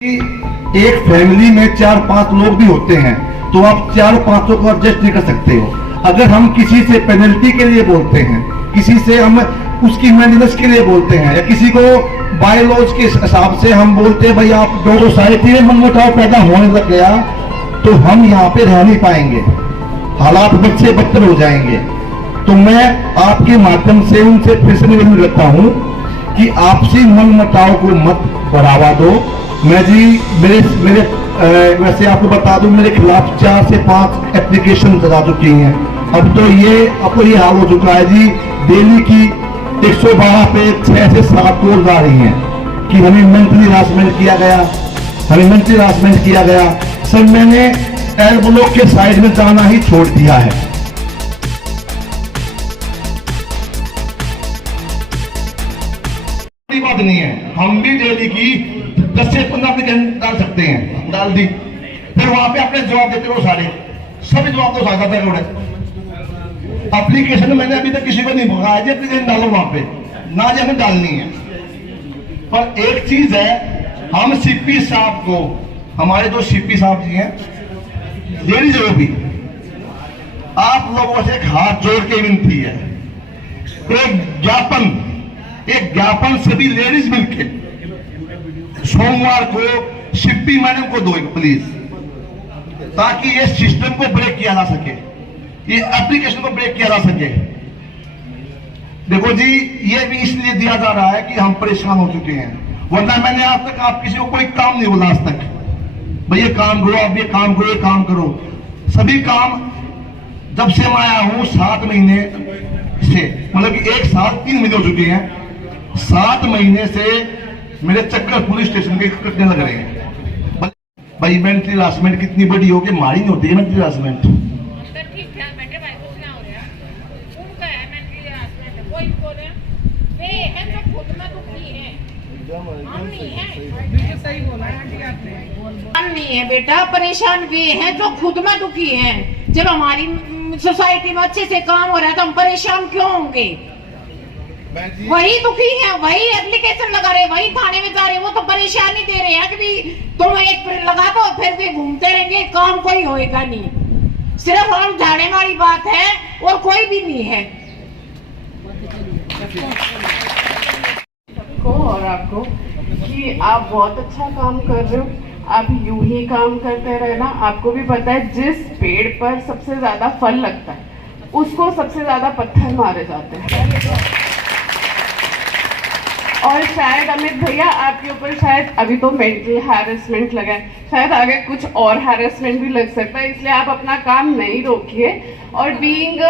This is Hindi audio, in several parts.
एक फैमिली में 4-5 लोग भी होते हैं तो आप 4-5 को एडजस्ट नहीं कर सकते हो। अगर हम किसी से पेनल्टी के लिए बोलते हैं, किसी से हम उसकी मेंटेनेंस के लिए बोलते हैं, या किसी को बाय लॉज के हिसाब से हम बोलते हैं भाई आप दो सोसाइटी में मनमुटाव पैदा होने लग गया तो हम यहाँ पे रह नहीं पाएंगे, हालात बच्चे बदतर हो जाएंगे। तो मैं आपके माध्यम से उनसे फिर से निवेदन करता हूँ कि आपसी मनमुटाव को मत बढ़ावा दो। मैं जी मेरे वैसे आपको बता दूं मेरे खिलाफ 4 से 5 एप्लीकेशन जा चुकी हैं। अब तो ये हाल हो चुका है जी, दिल्ली की 112 पे 6 से 7 कॉल आ रही हैं कि हमें मेंटली हरासमेंट किया गया, सर मैंने एल ब्लॉक के साइड में जाना ही छोड़ दिया है। बात नहीं है, हम भी डेली की 10 से 15 एप्लीकेशन डाल सकते हैं, डाल दी, फिर वहां पे अपने जवाब देते हो सारे, सभी जवाब तो साझा है। एप्लीकेशन मैंने अभी तक किसी को नहीं भगाया जी एप्लीकेशन डालो वहां पे, ना जी हमें डालनी है। पर एक चीज है, हम सीपी साहब को, हमारे जो सीपी साहब जी हैं, लेडीज जो भी, आप लोगों से एक हाथ जोड़ के विनती है, एक ज्ञापन सभी लेडीज मिलके सोमवार को शिप्पी मैडम को दो प्लीज, ताकि ये सिस्टम को ब्रेक किया जा सके, ये एप्लीकेशन को ब्रेक किया जा सके। देखो जी, ये भी इसलिए दिया जा रहा है कि हम परेशान हो चुके हैं, वरना मैंने आज तक आप किसी को कोई काम नहीं बोला आज तक, भाई ये काम करो, अब ये काम करो, ये काम करो। सभी काम जब से मैं आया हूं 7 महीने से, मतलब कि 1 साल 3 महीने हो चुके हैं, 7 महीने से मेरे चक्कर पुलिस स्टेशन के कटने लग रहे हैं। भाई मेंटली हरासमेंट कितनी बड़ी हो कि मारी नहीं होती है मेंटली हरासमेंट। हम नहीं है बेटा, परेशान भी हैं तो खुद में दुखी हैं। जब हमारी सोसाइटी में अच्छे से काम हो रहा है तो हम परेशान क्यों होंगे? वही दुखी है, वही एप्लीकेशन लगा रहे, वही थाने में जा रहे, वो तो परेशानी दे रहे हैं कि भी तुम एक लगा दो फिर भी घूमते रहेंगे, काम कोई होएगा नहीं। सिर्फ हम झाड़े वाली बात है और कोई भी नहीं है। और आपको कि आप बहुत अच्छा काम कर रहे हो, आप यूं ही काम करते रहना। आपको भी पता है जिस पेड़ पर सबसे ज्यादा फल लगता है उसको सबसे ज्यादा पत्थर मारे जाते हैं। और शायद अमित भैया आपके ऊपर शायद अभी तो मेंटल हैरेसमेंट लगा है, शायद आगे कुछ और हैरेसमेंट भी लग सकता है, इसलिए आप अपना काम नहीं रोकिए। और being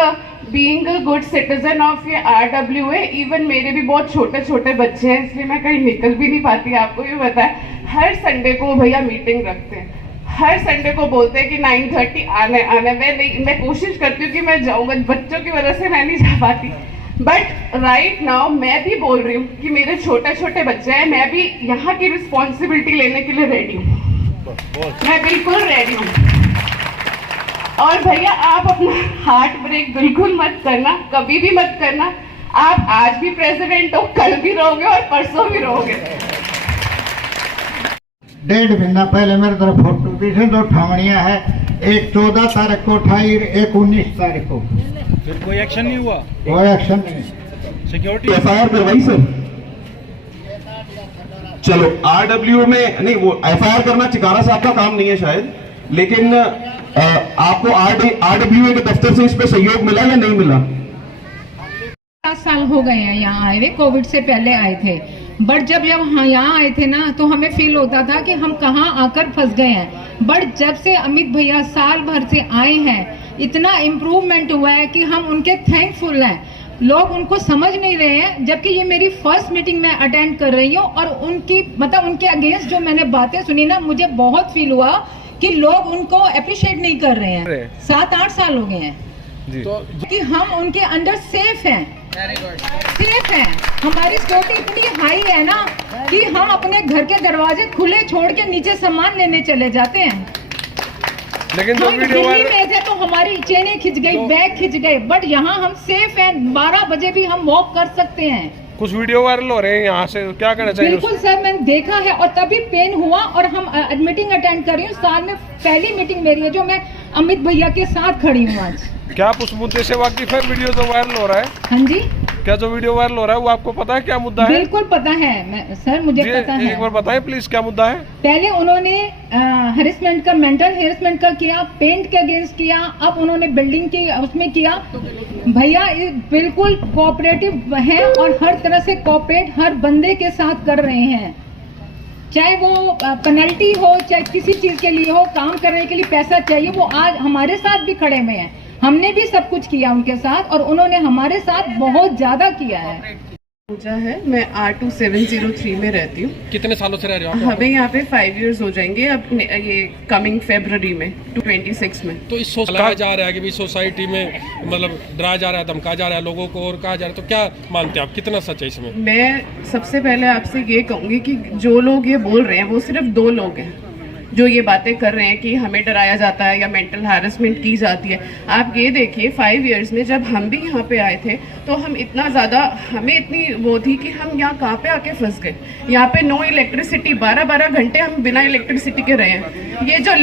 a good citizen of ये RWA, इवन मेरे भी बहुत छोटे छोटे बच्चे हैं, इसलिए मैं कहीं निकल भी नहीं पाती। आपको भी पता है हर संडे को भैया मीटिंग रखते हैं, हर संडे को बोलते हैं कि 9:30 आने। मैं कोशिश करती हूँ कि मैं जाऊँगा, बच्चों की वजह से मैं नहीं जा पाती। बट राइट नाउ मैं भी बोल रही हूँ कि मेरे छोटे छोटे बच्चे हैं, मैं भी यहाँ की रिस्पॉन्सिबिलिटी लेने के लिए रेडी हूँ, मैं बिल्कुल रेडी हूँ। और भैया आप अपना हार्ट ब्रेक बिल्कुल मत करना, कभी भी मत करना। आप आज भी प्रेसिडेंट हो, कल भी रहोगे और परसों भी रहोगे। 1.5 महीना पहले मेरे तरफ फोटो भी से 2 ठावणियाँ है, एक 14 तारीख को उठाई, एक 19 तारीख को। फिर कोई एक्शन नहीं हुआ? कोई एक्शन नहीं। सिक्योरिटी FIR करवाई सर? चलो RWA में नहीं, वो FIR करना चिकारा साहब का काम नहीं है शायद, लेकिन आपको RWA के दफ्तर से इस पे सहयोग मिला या नहीं मिला? 7 साल हो गए हैं यहाँ आए हुए, कोविड से पहले आए थे। बट जब यहाँ आए थे ना तो हमें फील होता था कि हम कहाँ आकर फंस गए हैं। बट जब से अमित भैया साल भर से आए हैं, इतना इम्प्रूवमेंट हुआ है कि हम उनके थैंकफुल हैं। लोग उनको समझ नहीं रहे हैं, जबकि ये मेरी फर्स्ट मीटिंग में अटेंड कर रही हूँ और उनके अगेंस्ट जो मैंने बातें सुनी ना, मुझे बहुत फील हुआ कि लोग उनको अप्रिशिएट नहीं कर रहे हैं। 7-8 साल हो गए हैं तो कि हम उनके अंडर सेफ हैं, सेफ हैं। हमारी सिक्योरिटी इतनी हाई है ना कि हम अपने घर के दरवाजे खुले छोड़ के नीचे सामान लेने चले जाते हैं। लेकिन जो वीडियो दिल्ली में थे तो हमारी चेनें खिंच गई, बैग खिंच गए, बट यहाँ हम सेफ हैं। 12 बजे भी हम वॉक कर सकते हैं। कुछ वीडियो वायरल हो रहे हैं यहाँ से, क्या कहना चाहिए? बिल्कुल सर, मैंने देखा है और तभी पेन हुआ और हम मीटिंग अटेंड कर रही हूँ। साल में पहली मीटिंग मेरी है जो मैं अमित भैया के साथ खड़ी हूँ आज। क्या आप उस मुद्दे से वाकिफ है? वीडियो जो वायरल हो रहा है, हाँ जी, क्या जो वीडियो वायरल हो रहा है वो आपको पता है क्या मुद्दा है? बिल्कुल पता है सर, मुझे पता है। एक बार बताएं प्लीज, क्या मुद्दा है? पहले उन्होंने हरेसमेंट का, मेंटल हेरसमेंट का किया, पेंट के अगेंस्ट किया, अब उन्होंने बिल्डिंग के उसमें किया। भैया बिल्कुल कोऑपरेटिव है और हर तरह से कोऑपरेट हर बंदे के साथ कर रहे हैं, चाहे वो पेनल्टी हो, चाहे किसी चीज के लिए हो, काम करने के लिए पैसा चाहिए, वो आज हमारे साथ भी खड़े हुए हैं। हमने भी सब कुछ किया उनके साथ और उन्होंने हमारे साथ बहुत ज्यादा किया है। पूजा है, मैं R2703 में रहती हूँ। कितने सालों से रह रहे हो आप? हमें यहाँ पे 5 इयर्स हो जाएंगे अब ये कमिंग February में 26 में। तो इस कहा जा रहा है कि भाई सोसाइटी में मतलब डराया जा रहा है, धमकाया जा रहा है लोगों को और कहा जा रहा है, तो क्या मानते हैं आप, कितना सच है इसमें? मैं सबसे पहले आपसे ये कहूँगी कि जो लोग ये बोल रहे हैं वो सिर्फ 2 लोग हैं जो ये बातें कर रहे हैं कि हमें डराया जाता है या मेंटल हैरेसमेंट की जाती है। आप ये देखिए 5 इयर्स में जब हम भी यहाँ पे आए थे तो हम इतना ज़्यादा, हमें इतनी वो थी कि हम यहाँ कहाँ पे आके फंस गए। यहाँ पे नो इलेक्ट्रिसिटी, 12-12 घंटे हम बिना इलेक्ट्रिसिटी के रहे हैं। ये जो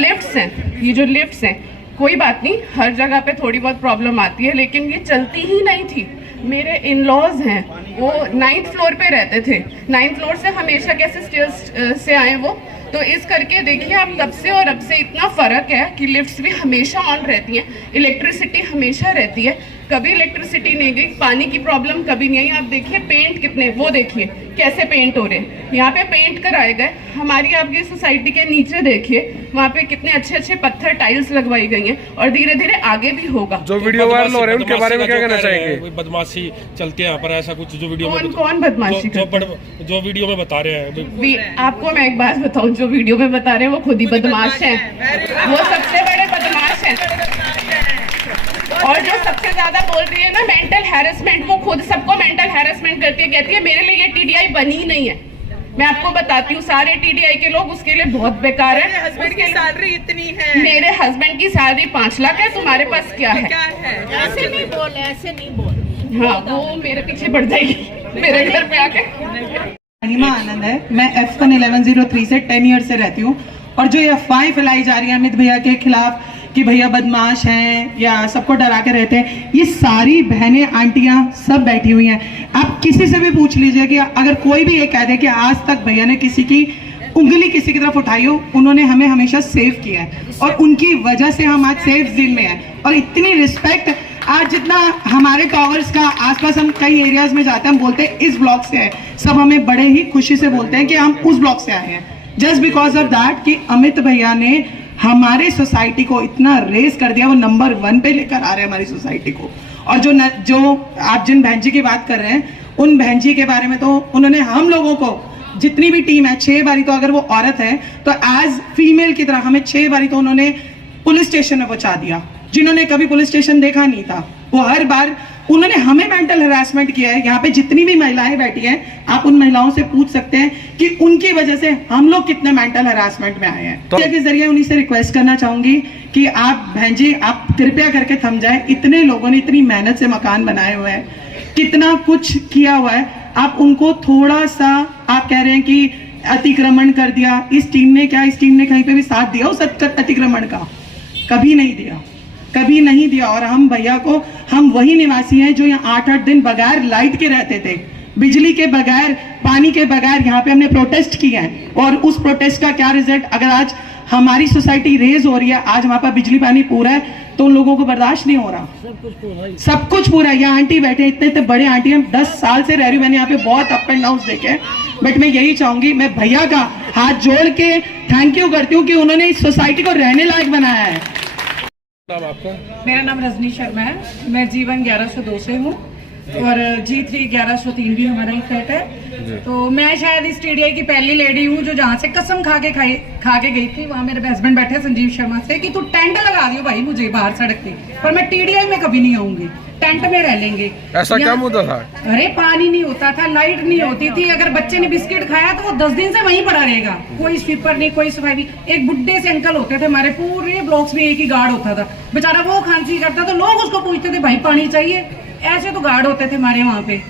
लिफ्ट्स हैं कोई बात नहीं, हर जगह पे थोड़ी बहुत प्रॉब्लम आती है, लेकिन ये चलती ही नहीं थी। मेरे इन-लॉज हैं, वो 9th फ्लोर पे रहते थे, 9th फ्लोर से हमेशा कैसे स्टेयर्स से आए वो, तो इस करके देखिए आप तब से और अब से इतना फ़र्क है कि लिफ्ट्स भी हमेशा ऑन रहती हैं, इलेक्ट्रिसिटी हमेशा रहती है, कभी इलेक्ट्रिसिटी नहीं गई, पानी की प्रॉब्लम कभी नहीं आई। आप देखिए पेंट कितने, वो देखिए कैसे पेंट हो रहे हैं, यहाँ पे पेंट कराए गए। हमारी आपकी सोसाइटी के नीचे देखिए, वहाँ पे कितने अच्छे अच्छे पत्थर टाइल्स लगवाई गई हैं और धीरे धीरे आगे भी होगा। जो वीडियो वायरल हो रहे हैं उनके बारे में क्या कहना चाहेंगे? बदमाशी चलती है यहाँ पर, ऐसा कुछ जो वीडियो में कौन बदमाशी जो वीडियो में बता रहे हैं? आपको मैं एक बात बताऊं, जो वीडियो में बता रहे हैं वो खुद ही बदमाश हैं, वो सबसे बड़े बदमाश हैं। और जो सबसे ज्यादा बोल रही है ना मेंटल हैरेसमेंट, वो खुद सबको मेंटल हैरेसमेंट करती है, कहती है मेरे लिए ये टीडीआई बनी ही नहीं है। मैं आपको बताती हूँ, सारे टीडीआई के लोग उसके लिए बहुत बेकार है। मेरे हस्बैंड की सैलरी इतनी है, मेरे हस्बैंड की सैलरी 5 लाख है, तुम्हारे पास क्या है? ऐसे नहीं बोल। हाँ, वो मेरे पीछे पड़ जाएगी मेरे घर पे आके। अनिमा आनंद है, मैं F11103 से 10 ईयर से रहती हूँ। और जो ये अफवाहें फैलाई जा रही है अमित भैया के खिलाफ कि भैया बदमाश हैं या सबको डरा के रहते हैं, ये सारी बहनें आंटियां सब बैठी हुई हैं। आप किसी से भी पूछ लीजिए कि अगर कोई भी ये कह दे कि आज तक भैया ने किसी की उंगली किसी की तरफ उठाई हो, उन्होंने हमें हमेशा सेव किया है और उनकी वजह से हम आज सेफ जोन में हैं। और इतनी रिस्पेक्ट आज जितना हमारे टॉवर्स का आसपास हम कई एरियाज में जाते हैं, हम बोलते हैं इस ब्लॉक से है, सब हमें बड़े ही खुशी से बोलते हैं कि हम उस ब्लॉक से आए हैं, जस्ट बिकॉज ऑफ दैट कि अमित भैया ने हमारे सोसाइटी को इतना रेस कर दिया, वो नंबर 1 पे लेकर आ रहे हैं हमारी सोसाइटी को। और जो आप जिन बहन जी की बात कर रहे हैं, उन बहन जी के बारे में तो उन्होंने हम लोगों को, जितनी भी टीम है 6 बारी, तो अगर वो औरत है तो एज फीमेल की तरह हमें 6 बारी तो उन्होंने पुलिस स्टेशन में पहुंचा दिया। जिन्होंने कभी पुलिस स्टेशन देखा नहीं था, वो हर बार उन्होंने हमें मेंटल हरासमेंट किया है। यहाँ पे जितनी भी महिलाएं बैठी हैं, आप उन महिलाओं से पूछ सकते हैं कि उनकी वजह से हम लोग कितने मेंटल हरासमेंट में आए हैं। तो के जरिए उन्हीं से रिक्वेस्ट करना चाहूंगी कि आप बहन जी, आप कृपया करके थम जाए। इतने लोगों ने इतनी मेहनत से मकान बनाए हुए हैं, कितना कुछ किया हुआ है, आप उनको थोड़ा सा, आप कह रहे हैं कि अतिक्रमण कर दिया, इस टीम ने क्या, इस टीम ने कहीं पे भी साथ दिया उस अतिक्रमण का? कभी नहीं दिया, कभी नहीं दिया। और हम भैया को, हम वही निवासी हैं जो यहाँ 8-8 दिन बगैर लाइट के रहते थे, बिजली के बगैर, पानी के बगैर। यहाँ पे हमने प्रोटेस्ट किया है और उस प्रोटेस्ट का क्या रिजल्ट, अगर आज हमारी सोसाइटी रेज हो रही है, आज हमारे पास बिजली पानी पूरा है, तो उन लोगों को बर्दाश्त नहीं हो रहा। सब कुछ पूरा है। यहाँ आंटी बैठे, इतने बड़े आंटी, हम 10 साल से रह रही हूँ, मैंने यहाँ पे बहुत अप एंड डाउन देखे, बट मैं यही चाहूंगी, मैं भैया का हाथ जोड़ के थैंक यू करती हूँ कि उन्होंने इस सोसाइटी को रहने लायक बनाया है। नाम आपका? मेरा नाम रजनी शर्मा है, मैं जीवन 1102 से हूँ और G3 1103 भी हमारा ही फ्लैट है। तो मैं शायद इस टीडीआई की पहली लेडी हूँ जो जहाँ से कसम खा के गई थी। वहाँ मेरे हस्बैंड बैठे संजीव शर्मा से कि तू टेंट लगा दियो भाई मुझे बाहर सड़क पे, पर मैं टीडीआई में कभी नहीं आऊंगी, टेंट में रह लेंगे। ऐसा क्या मुद्दा था? अरे पानी नहीं होता था, लाइट नहीं होती थी, अगर बच्चे ने बिस्किट खाया तो वो 10 दिन से वहीं पड़ा रहेगा, कोई स्वीपर नहीं, कोई सफाई नहीं। एक बुड्ढे से अंकल होते थे हमारे पूरे ब्लॉक्स में, एक ही गार्ड होता था, बेचारा वो खांसी करता तो लोग उसको पूछते थे भाई पानी चाहिए, ऐसे तो गार्ड होते थे हमारे वहाँ पे।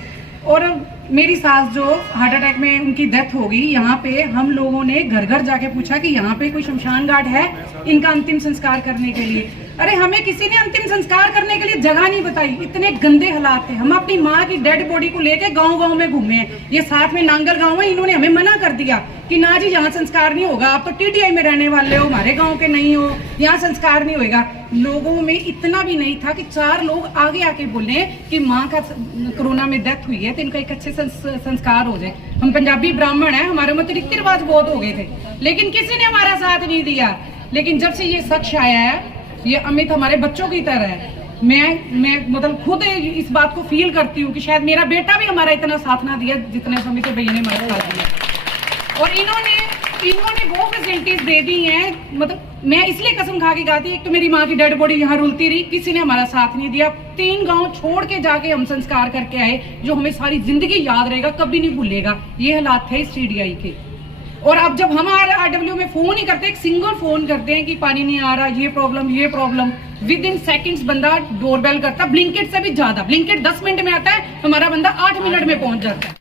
और मेरी सास जो हार्ट अटैक में उनकी डेथ हो गई, यहाँ पे हम लोगों ने घर घर जाके पूछा कि यहाँ पे कोई शमशान घाट है इनका अंतिम संस्कार करने के लिए। अरे हमें किसी ने अंतिम संस्कार करने के लिए जगह नहीं बताई, इतने गंदे हालात थे। हम अपनी माँ की डेड बॉडी को लेके गांव-गांव में घूमे हैं। ये साथ में नांगल गांव है, इन्होंने हमें मना कर दिया कि ना जी यहाँ संस्कार नहीं होगा, आप तो टीटीआई में रहने वाले हो, हमारे गाँव के नहीं हो, यहाँ संस्कार नहीं होगा। लोगों में इतना भी नहीं था कि 4 लोग आगे आके बोले कि माँ का कोरोना में डेथ हुई है तो इनका एक अच्छे संस्कार हो जाए। हम पंजाबी ब्राह्मण हैं, हमारे में तो रीति रिवाज बहुत हो गए थे, लेकिन किसी ने हमारा साथ नहीं दिया। लेकिन जब से ये शख्स आया है, ये अमित हमारे बच्चों की तरह है। मैं मतलब खुद इस बात को फील करती हूँ कि शायद मेरा बेटा भी हमारा इतना साथ ना दिया जितने अमित भैया ने हमारा साथ दिया। और इन्होंने वो फैसिलिटीज दे दी हैं, मतलब मैं इसलिए कसम खा के गाती, एक तो मेरी माँ की डेड बॉडी यहाँ रुलती रही, किसी ने हमारा साथ नहीं दिया। 3 गांव छोड़ के जाके हम संस्कार करके आए, जो हमें सारी जिंदगी याद रहेगा, कभी नहीं भूलेगा। ये हालात थे इस TDI के। और अब जब हम RW में फोन ही करते हैं, एक सिंगल फोन करते हैं कि पानी नहीं आ रहा, ये प्रॉब्लम, विद इन सेकंड्स बंदा डोरबेल करता। ब्लिंकिट से भी ज्यादा, ब्लिंकिट 10 मिनट में आता है, हमारा बंदा 8 मिनट में पहुंच जाता है।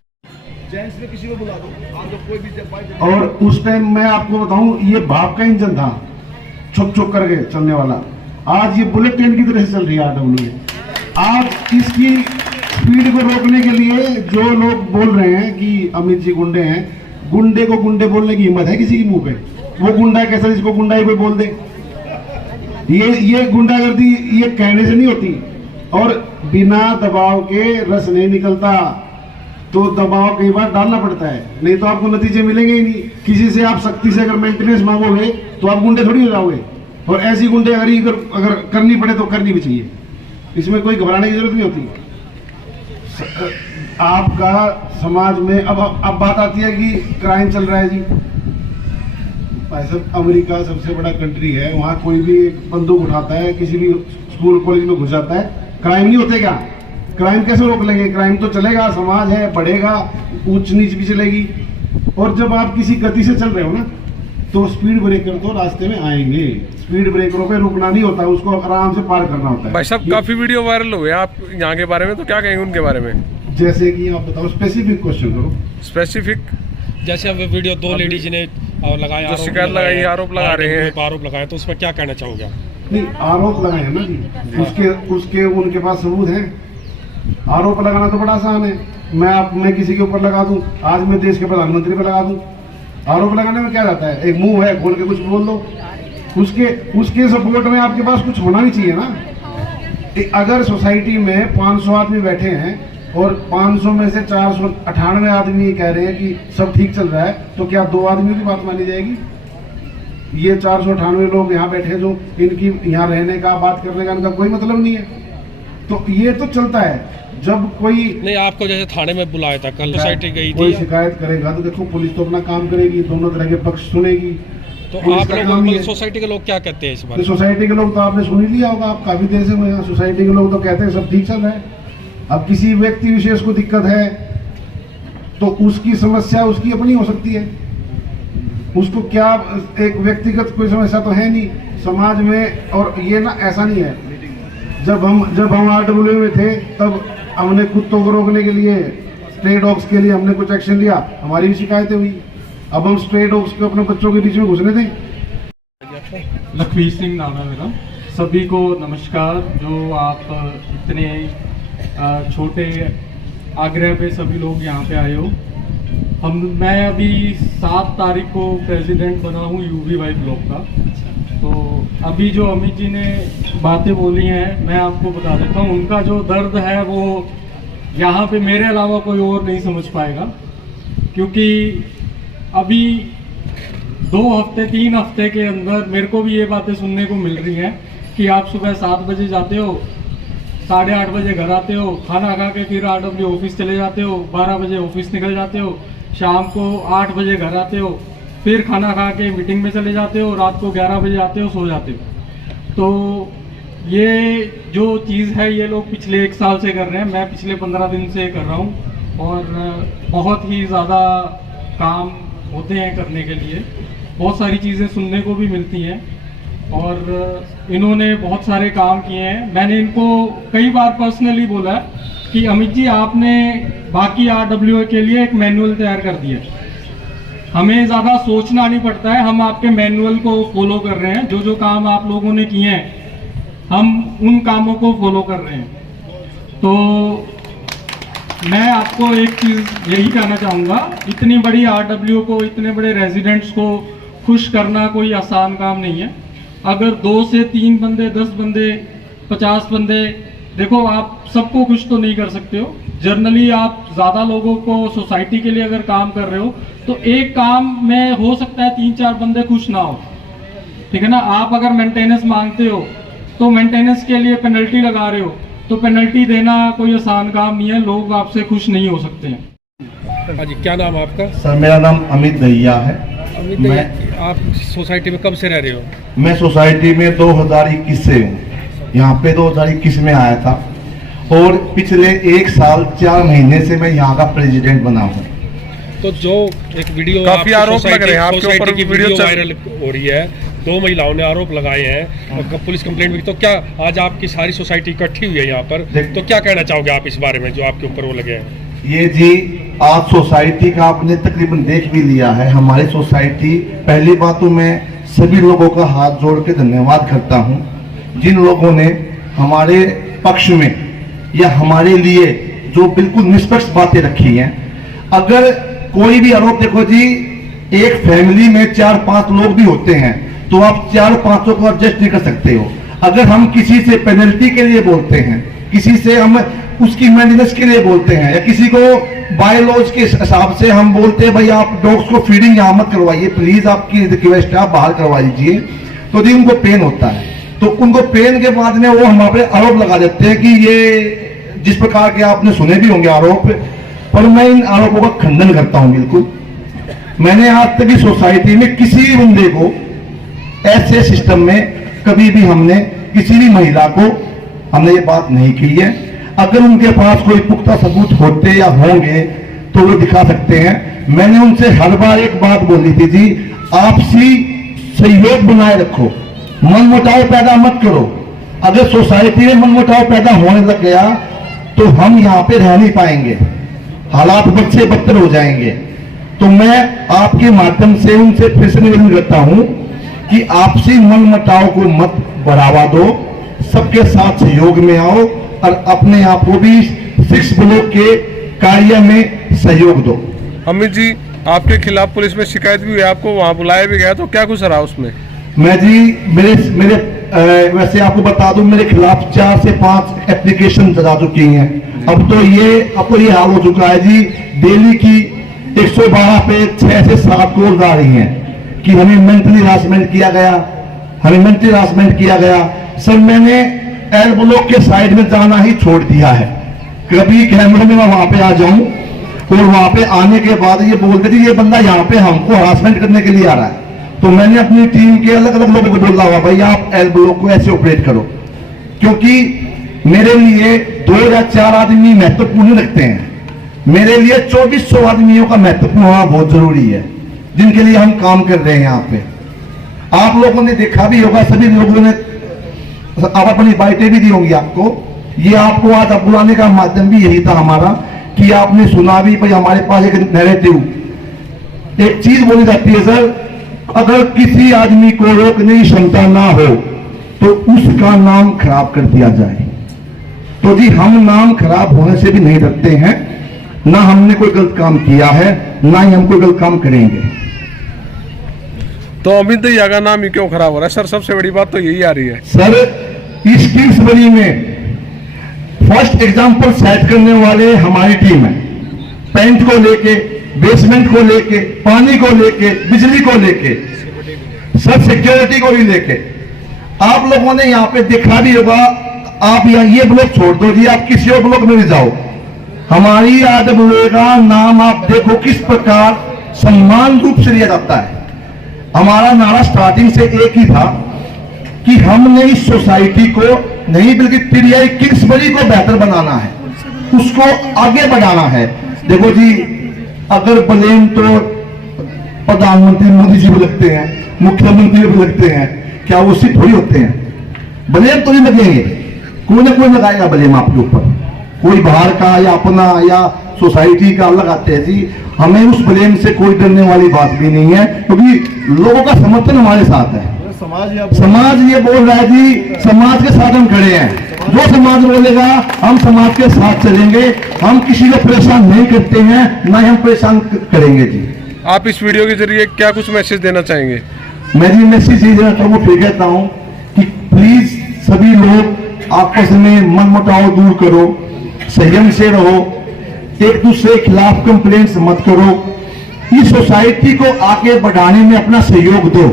जेंट्स में किसी को बुला दो, आप कोई भी। और उस टाइम मैं आपको बताऊं, ये भाप का इंजन था, छुक छुक करके चलने वाला। आज ये बुलेट ट्रेन की तरह से चल रही है RW में। आज इसकी स्पीड को रोकने के लिए जो लोग बोल रहे हैं कि अमित जी गुंडे हैं, गुंडे को गुंडे बोलने की हिम्मत है किसी के मुंह पे? वो गुंडा कैसा, जिसको गुंडा ही कोई बोल दे? ये गुंडागर्दी ये कहने से नहीं होती। और बिना दबाव के रस नहीं निकलता, तो दबाव कई बार डालना पड़ता है, नहीं तो आपको नतीजे मिलेंगे ही नहीं। किसी से आप सख्ती से अगर मेंटेनेंस मांगोगे तो आप गुंडे थोड़ी हो जाओगे। और ऐसी गुंडेगारी अगर करनी पड़े तो करनी भी चाहिए, इसमें कोई घबराने की जरूरत नहीं होती। आपका समाज में अब बात आती है कि क्राइम चल रहा है जी। भाई साहब, अमेरिका सबसे बड़ा कंट्री है, वहाँ कोई भी बंदूक उठाता है, किसी भी स्कूल कॉलेज में घुस जाता है, क्राइम नहीं होते क्या? क्राइम कैसे रोक लेंगे? क्राइम तो चलेगा, समाज है, बढ़ेगा, ऊंच नीच भी चलेगी। और जब आप किसी गति से चल रहे हो ना, तो स्पीड ब्रेकर तो रास्ते में आएंगे। स्पीड ब्रेकरों पे रुकना नहीं होता, उसको आराम से पार करना होता है। भाई साहब, काफी वीडियो वायरल हुए आप यहाँ के बारे में, तो क्या कहेंगे उनके बारे में? जैसे कि आप बताओ, स्पेसिफिक क्वेश्चन करो। स्पेसिफिक जैसे अब वीडियो 2 लेडीज ने लगाया, शिकायत लगाई, आरोप लगा रहे हैं, आरोप लगाए, तो उसमें क्या कहना चाहोगे आप? नहीं, आरोप लगाए हैं ना जी, उसके उनके पास सबूत है। आरोप लगाना तो बड़ा आसान है, मैं किसी के ऊपर लगा दूं, आज मैं देश के प्रधानमंत्री पर लगा दूं। आरोप लगाने में क्या जाता है? एक मुंह है, खोल के कुछ बोल दो। उसके सपोर्ट में आपके पास कुछ होना भी चाहिए ना। अगर सोसाइटी में 500 आदमी बैठे हैं और 500 में से 498 आदमी कह रहे हैं कि सब ठीक चल रहा है, तो क्या 2 आदमियों की बात मानी जाएगी? ये 498 लोग यहाँ बैठे जो इनकी यहाँ रहने का, बात करने का इनका कोई मतलब नहीं है। तो ये तो चलता है। जब कोई नहीं, आपको जैसे थाने में बुलाया था, कल सोसाइटी गई थी, कोई शिकायत करेगा तो देखो पुलिस तो अपना काम करेगी, दोनों तरह के पक्ष सुनेगी। तो आप लोग, सोसाइटी के लोग क्या कहते हैं इस बारे में? सोसाइटी के लोग तो आपने सुन ही लिया होगा, आप काफी देर से यहाँ। सोसाइटी के लोग तो कहते हैं सब ठीक चल रहा है। अब किसी व्यक्ति विशेष को दिक्कत है तो उसकी समस्या उसकी अपनी हो सकती है, उसको क्या, एक व्यक्तिगत कोई समस्या तो है नहीं समाज में। और ये ना ऐसा नहीं है, जब हम RW में थे तब हमने कुत्तों को रोकने के लिए, स्ट्रे डॉग्स के लिए हमने कुछ एक्शन लिया, हमारी भी शिकायतें हुई। अब हम स्ट्रे डॉग्स को अपने बच्चों के बीच में घुसने दें? लखवीर सिंह नाम है मेरा। सभी को नमस्कार। जो आप इतने छोटे आग्रह पे सभी लोग यहाँ पे आए हो। मैं अभी 7 तारीख को प्रेसिडेंट बना हूँ UVY ब्लॉक का। तो अभी जो अमित जी ने बातें बोली हैं, मैं आपको बता देता हूँ, उनका जो दर्द है वो यहाँ पे मेरे अलावा कोई और नहीं समझ पाएगा। क्योंकि अभी 2 हफ्ते 3 हफ्ते के अंदर मेरे को भी ये बातें सुनने को मिल रही हैं कि आप सुबह 7 बजे जाते हो, 8:30 बजे घर आते हो, खाना खा के फिर RW ऑफिस चले जाते हो, 12 बजे ऑफिस निकल जाते हो, शाम को 8 बजे घर आते हो, फिर खाना खा के मीटिंग में चले जाते हो, रात को 11 बजे आते हो, सो जाते हो। तो ये जो चीज़ है ये लोग पिछले 1 साल से कर रहे हैं, मैं पिछले 15 दिन से कर रहा हूँ। और बहुत ही ज़्यादा काम होते हैं करने के लिए, बहुत सारी चीज़ें सुनने को भी मिलती हैं। और इन्होंने बहुत सारे काम किए हैं। मैंने इनको कई बार पर्सनली बोला है कि अमित जी आपने बाकी RWA के लिए एक मैनुअल तैयार कर दिया, हमें ज़्यादा सोचना नहीं पड़ता है, हम आपके मैनुअल को फॉलो कर रहे हैं, जो जो काम आप लोगों ने किए हैं हम उन कामों को फॉलो कर रहे हैं। तो मैं आपको एक चीज़ यही कहना चाहूँगा, इतनी बड़ी RWA को, इतने बड़े रेजिडेंट्स को खुश करना कोई आसान काम नहीं है। अगर 2 से 3 बंदे, 10 बंदे, 50 बंदे, देखो आप सबको खुश तो नहीं कर सकते हो, जनरली आप ज़्यादा लोगों को सोसाइटी के लिए अगर काम कर रहे हो तो एक काम में हो सकता है 3-4 बंदे खुश ना हो, ठीक है ना। आप अगर मेंटेनेंस मांगते हो तो मेंटेनेंस के लिए पेनल्टी लगा रहे हो, तो पेनल्टी देना कोई आसान काम नहीं है, लोग आपसे खुश नहीं हो सकते हैं। हाँ जी, क्या नाम है आपका? सर मेरा नाम अमित दहिया है। अमित दहिया, आप सोसाइटी में कब से रह रहे हो? मैं सोसाइटी में 2021 से हूँ, यहाँ पे 2021 में आया था और पिछले 1 साल 4 महीने से मैं यहाँ का प्रेसिडेंट बना हूँ। तो जो एक वीडियो काफी आरोप लग रहे हैं आपके ऊपर, की वीडियो वायरल हो रही है, 2 महिलाओं ने आरोप लगाए हैं और पुलिस कंप्लेंट भी, तो क्या आज आपकी सारी सोसाइटी इकट्ठी हुई है यहाँ पर, तो क्या कहना चाहोगे आप इस बारे में जो आपके ऊपर वो लगे हैं? ये जी आज सोसाइटी का आपने तकरीबन देख भी लिया है। हमारी सोसाइटी, पहली बात तो मैं सभी लोगों का हाथ जोड़ के धन्यवाद करता हूँ जिन लोगों ने हमारे पक्ष में या हमारे लिए जो बिल्कुल निष्पक्ष बातें रखी हैं। अगर कोई भी आरोप, देखो जी, एक फैमिली में 4-5 लोग भी होते हैं तो आप 4-5 को एडजस्ट नहीं कर सकते हो। अगर हम किसी से पेनल्टी के लिए बोलते हैं, किसी से हम उसकी मेंटेनेंस के लिए बोलते हैं, या किसी को बाय लॉज के हिसाब से हम बोलते हैं भाई आप डॉग्स को फीडिंग यहाँ मत करवाइए, प्लीज आपकी रिक्वेस्ट है आप बाहर करवा दीजिए, तो जी उनको पेन होता है। तो उनको पेन के बाद में वो हमारे आरोप लगा देते हैं कि ये जिस प्रकार के आपने सुने भी होंगे आरोप, पर मैं इन आरोपों का खंडन करता हूं बिल्कुल। मैंने आज तक इस सोसाइटी में किसी भी बंदे को ऐसे सिस्टम में कभी भी हमने किसी भी महिला को हमने ये बात नहीं की है। अगर उनके पास कोई पुख्ता सबूत होते या होंगे तो वो दिखा सकते हैं। मैंने उनसे हर बार एक बात बोली थी जी, आपसी सहयोग बनाए रखो, मनमुटाव पैदा मत करो। अगर सोसाइटी में मनमुटाव पैदा होने लग गया तो हम यहाँ पे रह नहीं पाएंगे, हालात बद से बदतर हो जाएंगे। तो मैं आपके माध्यम से उनसे फिर से निवेदन करता हूं कि आपसी मनमुटाव को मत बढ़ावा दो, सबके साथ सहयोग में आओ और अपने आप को भी 6 ब्लॉक के कार्य में सहयोग दो। अमित जी, आपके खिलाफ पुलिस में शिकायत भी हुई, आपको वहां बुलाया भी गया, तो क्या कुछ रहा उसमें? मैं जी मेरे वैसे आपको बता दूं, मेरे खिलाफ 4 से 5 एप्लीकेशन जा चुकी हैं। अब तो ये हाल हो चुका है जी, डेली की 112 पे 6 से 7 कॉल आ रही हैं कि हमें मेंटली हरासमेंट किया गया, हमें मेंटली हरासमेंट किया गया। सर मैंने एल ब्लॉक के साइड में जाना ही छोड़ दिया है। कभी कैमरे में मैं वहां पे आ जाऊं और वहां पे आने के बाद ये बोलते थे ये बंदा यहाँ पे हमको हरासमेंट करने के लिए आ रहा है, तो मैंने अपनी टीम के अलग अलग लोगों को बोला हुआ भाई आप एल ब्लॉक को ऐसे ऑपरेट करो, क्योंकि मेरे लिए 2 या 4 आदमी महत्वपूर्ण रखते हैं। मेरे लिए 2400 आदमियों का महत्वपूर्ण होना बहुत जरूरी है जिनके लिए हम काम कर रहे हैं यहाँ पे। आप लोगों ने देखा भी होगा, सभी लोगों ने अपनी बाइटें भी दी होंगी आपको। ये आपको आज बुलाने का माध्यम भी यही था हमारा कि आपने सुना भी भाई हमारे पास एक नैरेटिव, एक चीज बोली जाती है सर, अगर किसी आदमी को रोकने की क्षमता ना हो तो उसका नाम खराब कर दिया जाए। तो जी हम नाम खराब होने से भी नहीं डरते हैं, ना हमने कोई गलत काम किया है, ना ही हम कोई गलत काम करेंगे। तो अमित दहिया का नाम ही क्यों खराब हो रहा है सर? सबसे बड़ी बात तो यही आ रही है सर, इस किंग्सबरी में फर्स्ट एग्जांपल सेट करने वाले हमारी टीम है। पेंट को लेके, बेसमेंट को लेके, पानी को लेके, बिजली को लेके, सब सिक्योरिटी को भी लेके। आप लोगों ने यहाँ पे देखा भी होगा, आप ये ब्लॉक छोड़ दो जी, आप किसी और ब्लॉक में भी जाओ, हमारी RWA का नाम आप देखो किस प्रकार सम्मान रूप से लिया जाता है। हमारा नारा स्टार्टिंग से एक ही था कि हमने इस सोसाइटी को नहीं बल्कि PDI किंग्सबरी को बेहतर बनाना है, उसको आगे बढ़ाना है। देखो जी, अगर ब्लेम तो प्रधानमंत्री मोदी जी भी लगते हैं, मुख्यमंत्री भी लगते हैं, क्या वो सिर्फ थोड़ी होते हैं? ब्लेम तो नहीं लगेंगे, कोई ना कोई लगाएगा ब्लेम आपके ऊपर। कोई बाहर का या अपना या सोसाइटी का लगाते हैं जी। हमें उस ब्लेम से कोई डरने वाली बात भी नहीं है, क्योंकि लोगों का समर्थन हमारे साथ है। समाज ये बोल रहा है जी, समाज के साथ हम खड़े हैं। जो समाज बोलेगा हम समाज के साथ चलेंगे। हम किसी को परेशान नहीं करते हैं, ना ही हम परेशान करेंगे जी। आप इस वीडियो के जरिए क्या कुछ मैसेज देना चाहेंगे? मैं जी मैसेज ये देना चाहूँगा, फिर कहता हूँ कि प्लीज सभी लोग आपस में मनमुटाव दूर करो, संयम से रहो, एक दूसरे के खिलाफ कंप्लेंट्स मत करो, इस सोसाइटी को आगे बढ़ाने में अपना सहयोग दो,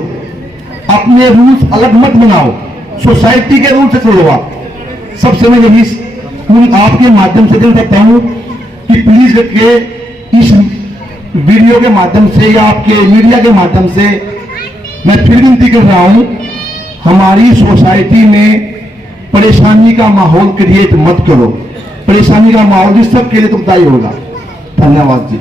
अपने रूल्स अलग मत बनाओ, सोसाइटी के रूल से चलो आप। सबसे मैं यही आपके माध्यम से देना चाहता हूँ कि प्लीज के इस वीडियो के माध्यम से या आपके मीडिया के माध्यम से मैं फिर विनती कर रहा हूँ, हमारी सोसाइटी में परेशानी का माहौल क्रिएट मत करो। परेशानी का माहौल भी सबके लिए दुखदायी होगा। धन्यवाद जी।